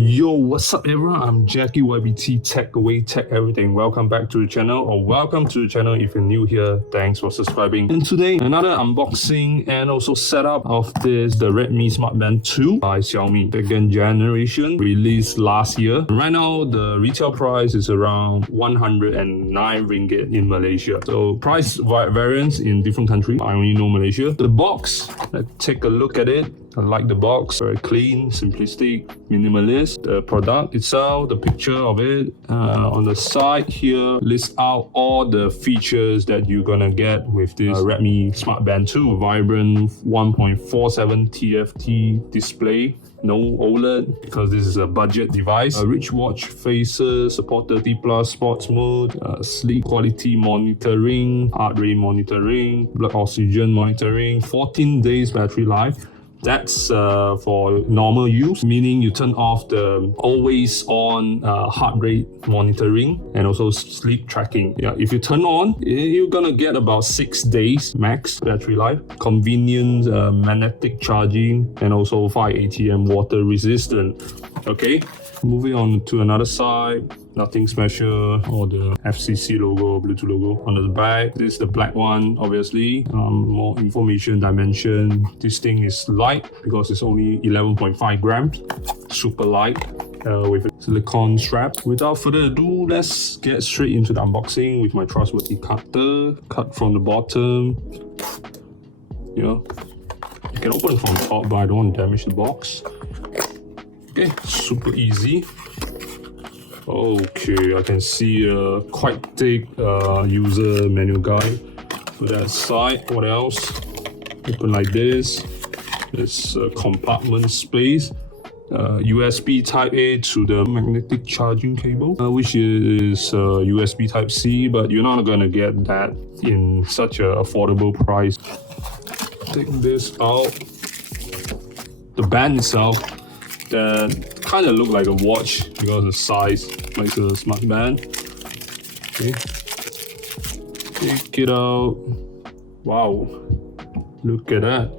Yo, what's up everyone? I'm Jackie YBT Tech Away Tech Everything. Welcome back to the channel, or welcome to the channel if you're new here. Thanks for subscribing. And today, another unboxing and also setup of the Redmi Smart Band 2 by Xiaomi. Second generation, released last year. Right now, the retail price is around 109 ringgit in Malaysia. So price variance in different countries. I only know Malaysia. The box, let's take a look at it. I like the box, very clean, simplistic, minimalist. The product itself, the picture of it, on the side here, lists out all the features that you're gonna get with this Redmi Smart Band 2. Vibrant 1.47 TFT display. No OLED because this is a budget device. Rich watch faces, support 30+ sports mode, sleep quality monitoring, heart rate monitoring, blood oxygen monitoring, 14 days battery life. That's for normal use, meaning you turn off the always on heart rate monitoring and also sleep tracking. Yeah, if you turn on, you're gonna get about 6 days max battery life, convenient magnetic charging, and also 5 ATM water resistant. Okay, moving on to another side. Nothing special, or the FCC logo, Bluetooth logo on the back. This is the black one, obviously. More information, dimension. This thing is light because it's only 11.5 grams. Super light with a silicone strap. Without further ado, let's get straight into the unboxing with my trustworthy cutter. Cut from the bottom. Yeah, you can open it from the top, but I don't want to damage the box. Okay, super easy. Okay, I can see a quite thick user manual guide. Put that aside. What else? Open like this. There's a compartment space. USB Type A to the magnetic charging cable, which is USB Type C, but you're not gonna get that in such an affordable price. Take this out. The band itself, that kind of look like a watch because the size like a smart band. Okay, take it out. Wow, look at that.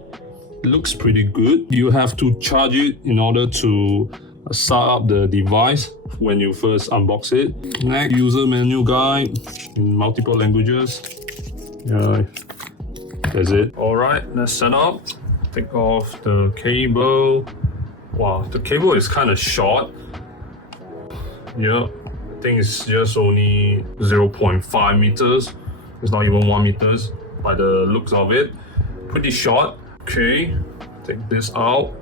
Looks pretty good. You have to charge it in order to start up the device when you first unbox it. Next, user manual guide in multiple languages. That's it. All right, let's set up. Take off the cable. Wow, the cable is kind of short. Yeah, I think it's just only 0.5 meters. It's not even 1 meters by the looks of it. Pretty short. Okay, take this out.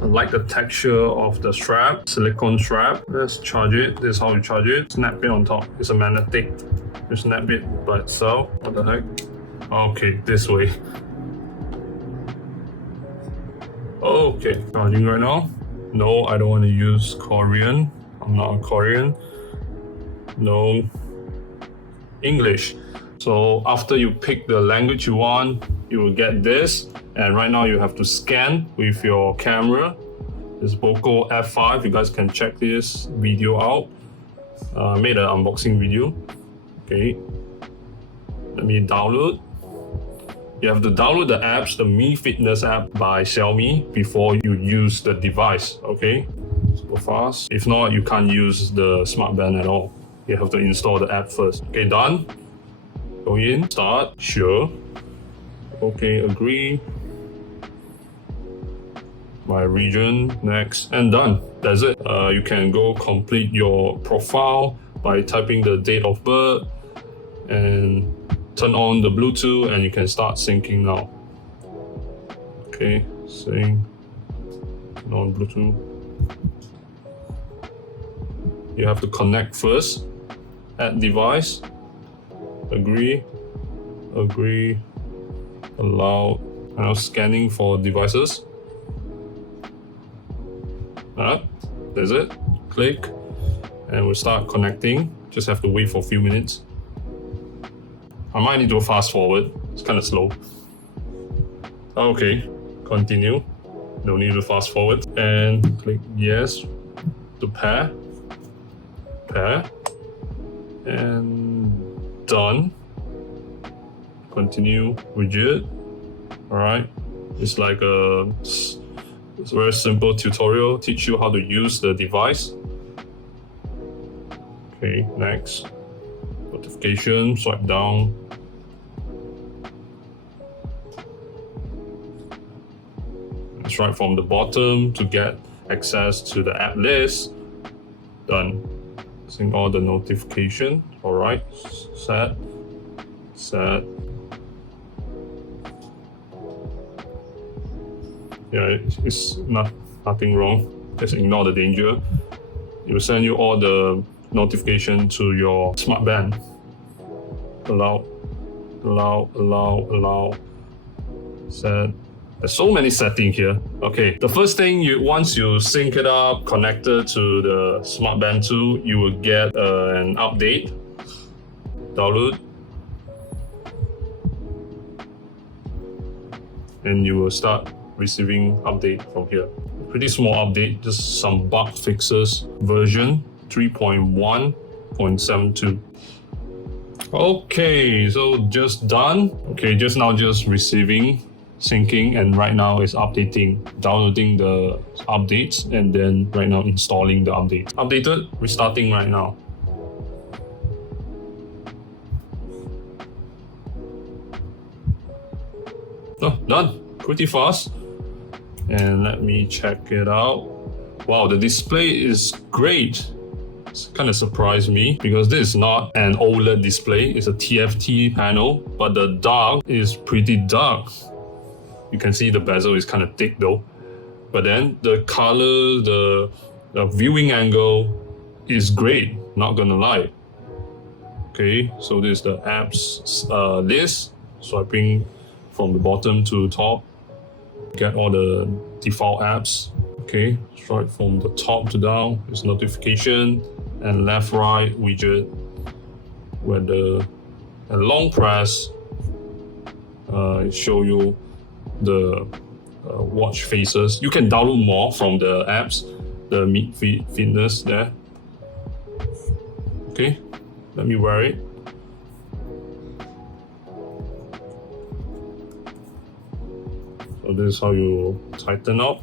I like the texture of the strap, silicone strap. Let's charge it. This is how you charge it. Snap it on top. It's a magnetic. You snap it by itself. What the heck? Okay, this way. Okay, charging right now. No, I don't want to use Korean. I'm not a Korean. No. English. So after you pick the language you want, you will get this. And right now you have to scan with your camera. This Boco F5. You guys can check this video out. I made an unboxing video. Okay. Let me download. You have to download the apps, the Mi Fitness app by Xiaomi before you use the device, okay? Super fast. If not, you can't use the smart band at all. You have to install the app first. Okay, done. Go in, start, sure. Okay, agree. My region, next, and done. That's it. You can go complete your profile by typing the date of birth and turn on the Bluetooth, and you can start syncing now. Okay, sync. Turn on Bluetooth. You have to connect first. Add device. Agree. Agree. Allow. Now scanning for devices. That's it. Click, and we'll start connecting. Just have to wait for a few minutes. I might need to fast forward. It's kind of slow. Okay, continue. No need to fast forward. And click yes to pair. Pair. And done. Continue widget. All right. It's like a It's a very simple tutorial, teach you how to use the device. Okay, next. Notification, swipe down. Let's right from the bottom to get access to the app list. Done. Seeing all the notification. Alright, set. Yeah, it's nothing wrong. Just ignore the danger. It will send you all the notification to your smart band. Allow. Set. There's so many settings here. Okay, the first thing once you sync it up, connected to the Smart Band 2, you will get an update. Download. And you will start receiving update from here. Pretty small update, just some bug fixes. Version 3.1.72. Okay, so just done. Okay, just receiving, syncing, and right now it's updating, downloading the updates, and then right now installing the updates. Updated, restarting right now. Oh, done. Pretty fast. And let me check it out. Wow, the display is great. It's kind of surprised me because this is not an OLED display. It's a TFT panel, but the dark is pretty dark. You can see the bezel is kind of thick though. But then the color, the viewing angle is great, not gonna lie. Okay, so this is the apps list. Swiping from the bottom to top. Get all the default apps. Okay, swipe from the top to down. It's notification and left right widget. Where the long press show you the watch faces. You can download more from the apps. The Meet Fitness there. Okay, let me wear it. So this is how you tighten up.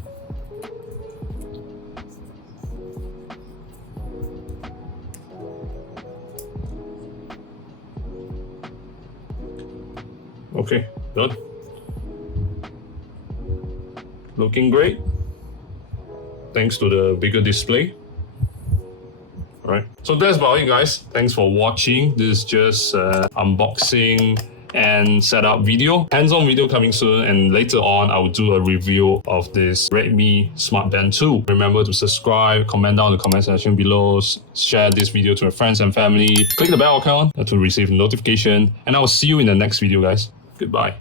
Okay, done. Looking great. Thanks to the bigger display. Alright, so that's about it, guys. Thanks for watching. This is just unboxing and setup video. Hands-on video coming soon, and later on I will do a review of this Redmi Smart Band 2. Remember to subscribe, comment down in the comment section below, share this video to your friends and family, click the bell icon to receive notification, and I will see you in the next video, guys. Goodbye.